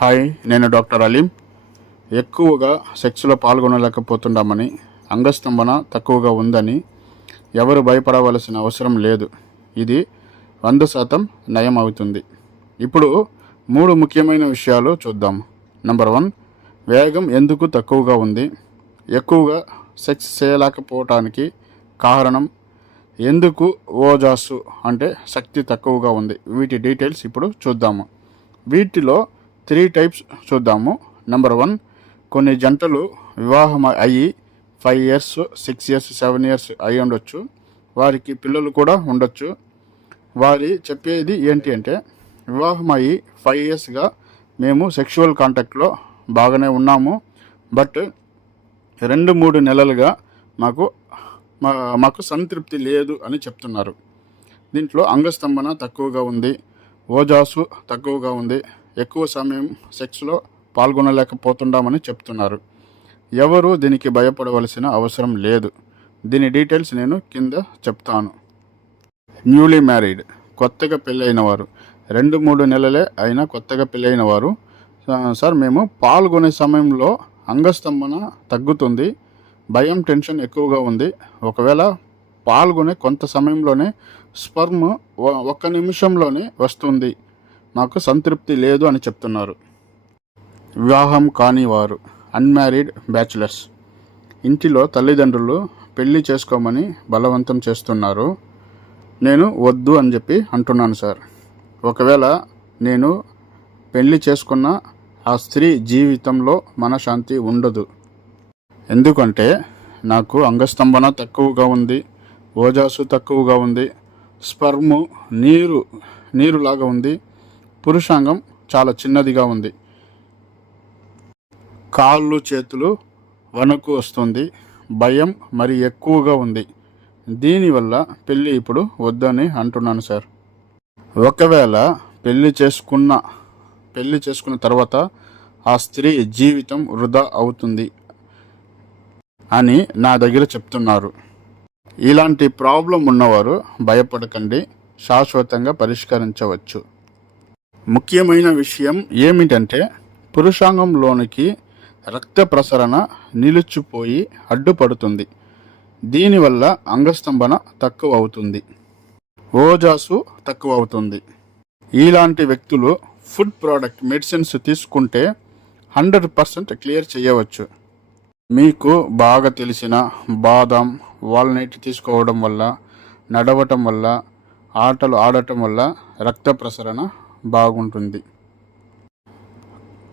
Hi, నేను doctor Aleem. ఎక్కువగా సెక్స్లో పాల్గొనలేకపోతున్నామని, అంగస్తంభన తక్కువగా ఉందని ఎవరు భయపడవలసిన అవసరం లేదు. ఇది 100% నయం అవుతుంది. ఇప్పుడు 3 ముఖ్యమైన విషయాలు చూద్దాం. నంబర్ 1, వేగం ఎందుకు తక్కువగా ఉంది? ఎక్కువగా సెక్స్ చేయలేకపోవటానికి కారణం ఎందుకు? ఓజాసు అంటే శక్తి తక్కువగా ఉంది. వీటి డీటెయిల్స్ ఇప్పుడు చూద్దాము. వీటిలో 3 టైప్స్ చూద్దాము. నంబర్ 1, కొన్ని జంటలు వివాహం అయ్యి 5 years, 6 years, 7 years అయి ఉండొచ్చు. వారికి పిల్లలు కూడా ఉండొచ్చు. వారి చెప్పేది ఏంటి అంటే, వివాహం అయ్యి 5 yearsగా మేము సెక్షువల్ కాంటాక్ట్లో బాగానే ఉన్నాము, బట్ 2-3 నెలలుగా మాకు సంతృప్తి లేదు అని చెప్తున్నారు. దీంట్లో అంగస్తంభన తక్కువగా ఉంది, ఓజాసు తక్కువగా ఉంది, ఎక్కువ సమయం సెక్స్లో పాల్గొనలేకపోతున్నామని చెప్తున్నారు. ఎవరు దీనికి భయపడవలసిన అవసరం లేదు. దీని డీటెయిల్స్ నేను కింద చెప్తాను. న్యూలీ మ్యారీడ్, కొత్తగా పెళ్ళైన వారు, 2-3 నెలలే అయినా కొత్తగా పెళ్ళైన వారు, సార్ మేము పాల్గొనే సమయంలో అంగస్తంభన తగ్గుతుంది, భయం, టెన్షన్ ఎక్కువగా ఉంది. ఒకవేళ పాల్గొనే కొంత సమయంలోనే స్పర్మ్ 1 నిమిషంలోనే వస్తుంది, మాకు సంతృప్తి లేదు అని చెప్తున్నారు. వివాహం కాని వారు, అన్మ్యారీడ్ బ్యాచులర్స్, ఇంటిలో తల్లిదండ్రులు పెళ్లి చేసుకోమని బలవంతం చేస్తున్నారు. నేను వద్దు అని చెప్పి అంటున్నాను సార్. ఒకవేళ నేను పెళ్లి చేసుకున్న ఆ స్త్రీ జీవితంలో మనశ్శాంతి ఉండదు. ఎందుకంటే నాకు అంగస్తంభన తక్కువగా ఉంది, ఓజాసు తక్కువగా ఉంది, స్పర్ము నీరులాగా ఉంది, పురుషాంగం చాలా చిన్నదిగా ఉంది, కాళ్ళు చేతులు వణుకు వస్తుంది, భయం మరి ఎక్కువగా ఉంది. దీనివల్ల పెళ్ళి ఇప్పుడు వద్దని అంటున్నాను సార్. ఒకవేళ పెళ్ళి చేసుకున్న తర్వాత ఆ స్త్రీ జీవితం వృధా అవుతుంది అని నా దగ్గర చెప్తున్నారు. ఇలాంటి ప్రాబ్లం ఉన్నవారు భయపడకండి, శాశ్వతంగా పరిష్కరించవచ్చు. ముఖ్యమైన విషయం ఏమిటంటే, పురుషాంగంలోనికి రక్త ప్రసరణ నిలిచిపోయి అడ్డుపడుతుంది. దీనివల్ల అంగస్తంభన తక్కువ అవుతుంది, ఓజాసు తక్కువ అవుతుంది. ఇలాంటి వ్యక్తులు ఫుడ్ ప్రోడక్ట్ మెడిసిన్స్ తీసుకుంటే 100% క్లియర్ చేయవచ్చు. మీకు బాగా తెలిసిన బాదాం, వాల్నట్ తీసుకోవడం వల్ల, నడవటం వల్ల, ఆటలు ఆడటం వల్ల రక్త ప్రసరణ బాగుంటుంది.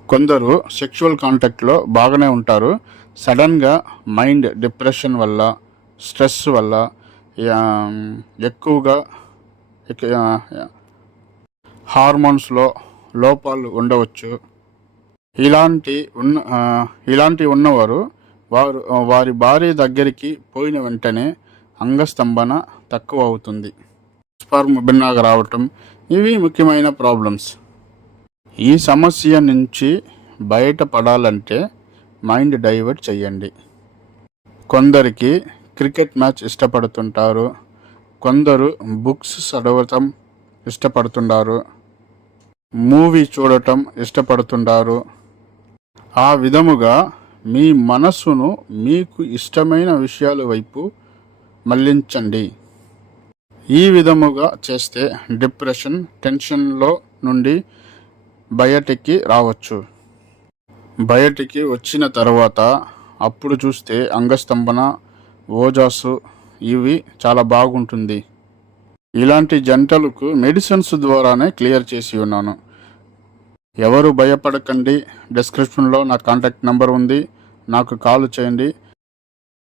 కొందరు సెక్షువల్ కాంటాక్ట్లో బాగానే ఉంటారు, సడన్గా మైండ్ డిప్రెషన్ వల్ల, స్ట్రెస్ వల్ల, ఎక్కువగా హార్మోన్స్లో లోపాలు ఉండవచ్చు. ఇలాంటి ఉన్నవారు వారి భార్య దగ్గరికి పోయిన వెంటనే అంగస్తంభన తక్కువ అవుతుంది, స్పర్మ్ భిన్నగా రావటం, ఇవి ముఖ్యమైన ప్రాబ్లమ్స్. ఈ సమస్య నుంచి బయటపడాలంటే మైండ్ డైవర్ట్ చేయండి. కొందరికి క్రికెట్ మ్యాచ్ ఇష్టపడుతుంటారు, కొందరు బుక్స్ చదవటం ఇష్టపడుతుంటారు, మూవీ చూడటం ఇష్టపడుతుంటారు. ఆ విధముగా మీ మనస్సును మీకు ఇష్టమైన విషయాల వైపు మళ్లించండి. ఈ విధముగా చేస్తే డిప్రెషన్, టెన్షన్లో నుండి బయటికి రావచ్చు. బయటికి వచ్చిన తర్వాత అప్పుడు చూస్తే అంగస్తంభన, ఓజాసు ఇవి చాలా బాగుంటుంది. ఇలాంటి జంటలకు మెడిసిన్స్ ద్వారానే క్లియర్ చేసి ఉన్నాను. ఎవరు భయపడకండి. డిస్క్రిప్షన్లో నా కాంటాక్ట్ నెంబర్ ఉంది, నాకు కాల్ చేయండి.